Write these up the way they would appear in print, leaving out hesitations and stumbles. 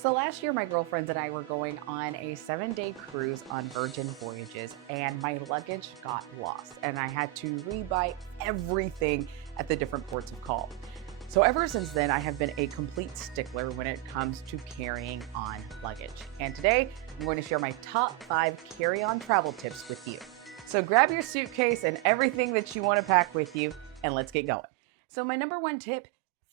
So last year, my girlfriends and I were going on a 7-day cruise on Virgin Voyages, and my luggage got lost, and I had to rebuy everything at the different ports of call. So ever since then, I have been a complete stickler when it comes to carrying on luggage. And today, I'm going to share my top 5 carry-on travel tips with you. So grab your suitcase and everything that you want to pack with you, and let's get going. So my number one tip,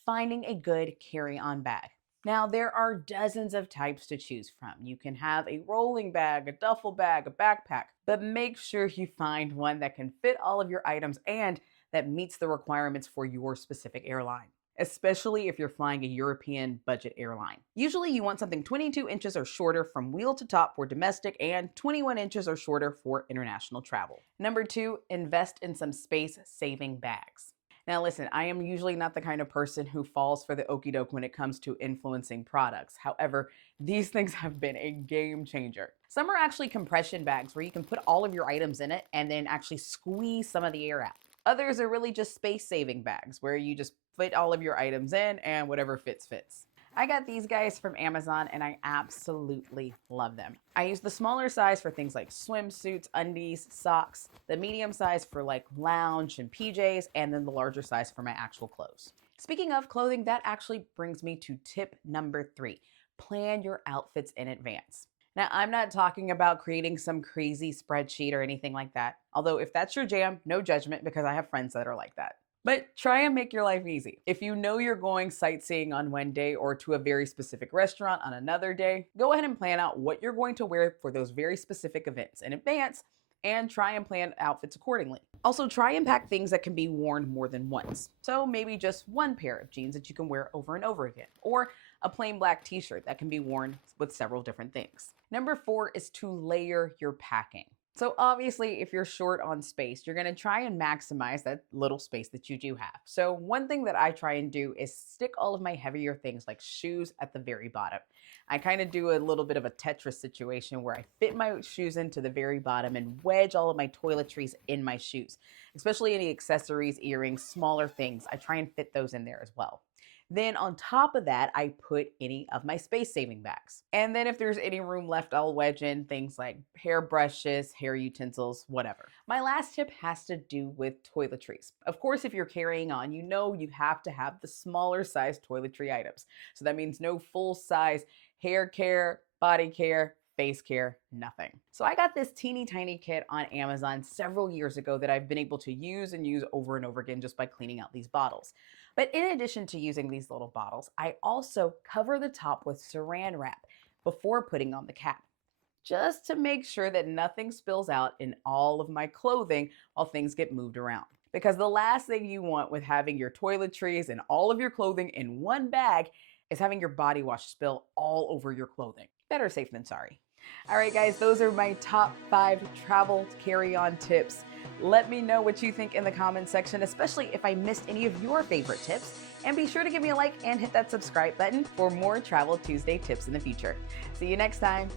finding a good carry-on bag. Now, there are dozens of types to choose from. You can have a rolling bag, a duffel bag, a backpack, but make sure you find one that can fit all of your items and that meets the requirements for your specific airline, especially if you're flying a European budget airline. Usually, you want something 22 inches or shorter from wheel to top for domestic and 21 inches or shorter for international travel. Number 2, invest in some space-saving bags. Now listen, I am usually not the kind of person who falls for the okie doke when it comes to influencing products. However, these things have been a game changer. Some are actually compression bags where you can put all of your items in it and then actually squeeze some of the air out. Others are really just space-saving bags where you just fit all of your items in and whatever fits, fits. I got these guys from Amazon and I absolutely love them. I use the smaller size for things like swimsuits, undies, socks, the medium size for like lounge and PJs, and then the larger size for my actual clothes. Speaking of clothing, that actually brings me to tip number 3. Plan your outfits in advance. Now, I'm not talking about creating some crazy spreadsheet or anything like that. Although if that's your jam, no judgment because I have friends that are like that. But try and make your life easy. If you know you're going sightseeing on one day or to a very specific restaurant on another day, go ahead and plan out what you're going to wear for those very specific events in advance and try and plan outfits accordingly. Also, try and pack things that can be worn more than once. So maybe just one pair of jeans that you can wear over and over again, or a plain black t-shirt that can be worn with several different things. Number 4 is to layer your packing. So obviously, if you're short on space, you're gonna try and maximize that little space that you do have. So one thing that I try and do is stick all of my heavier things like shoes at the very bottom. I kind of do a little bit of a Tetris situation where I fit my shoes into the very bottom and wedge all of my toiletries in my shoes, especially any accessories, earrings, smaller things. I try and fit those in there as well. Then on top of that, I put any of my space-saving bags. And then if there's any room left, I'll wedge in things like hair brushes, hair utensils, whatever. My last tip has to do with toiletries. Of course, if you're carrying on, you know you have to have the smaller size toiletry items. So that means no full-size hair care, body care, face care, nothing. So I got this teeny tiny kit on Amazon several years ago that I've been able to use and use over and over again just by cleaning out these bottles. But in addition to using these little bottles, I also cover the top with saran wrap before putting on the cap, just to make sure that nothing spills out in all of my clothing while things get moved around. Because the last thing you want with having your toiletries and all of your clothing in one bag is having your body wash spill all over your clothing. Better safe than sorry. All right, guys, those are my top 5 travel carry-on tips. Let me know what you think in the comments section, especially if I missed any of your favorite tips. And be sure to give me a like and hit that subscribe button for more Travel Tuesday tips in the future. See you next time.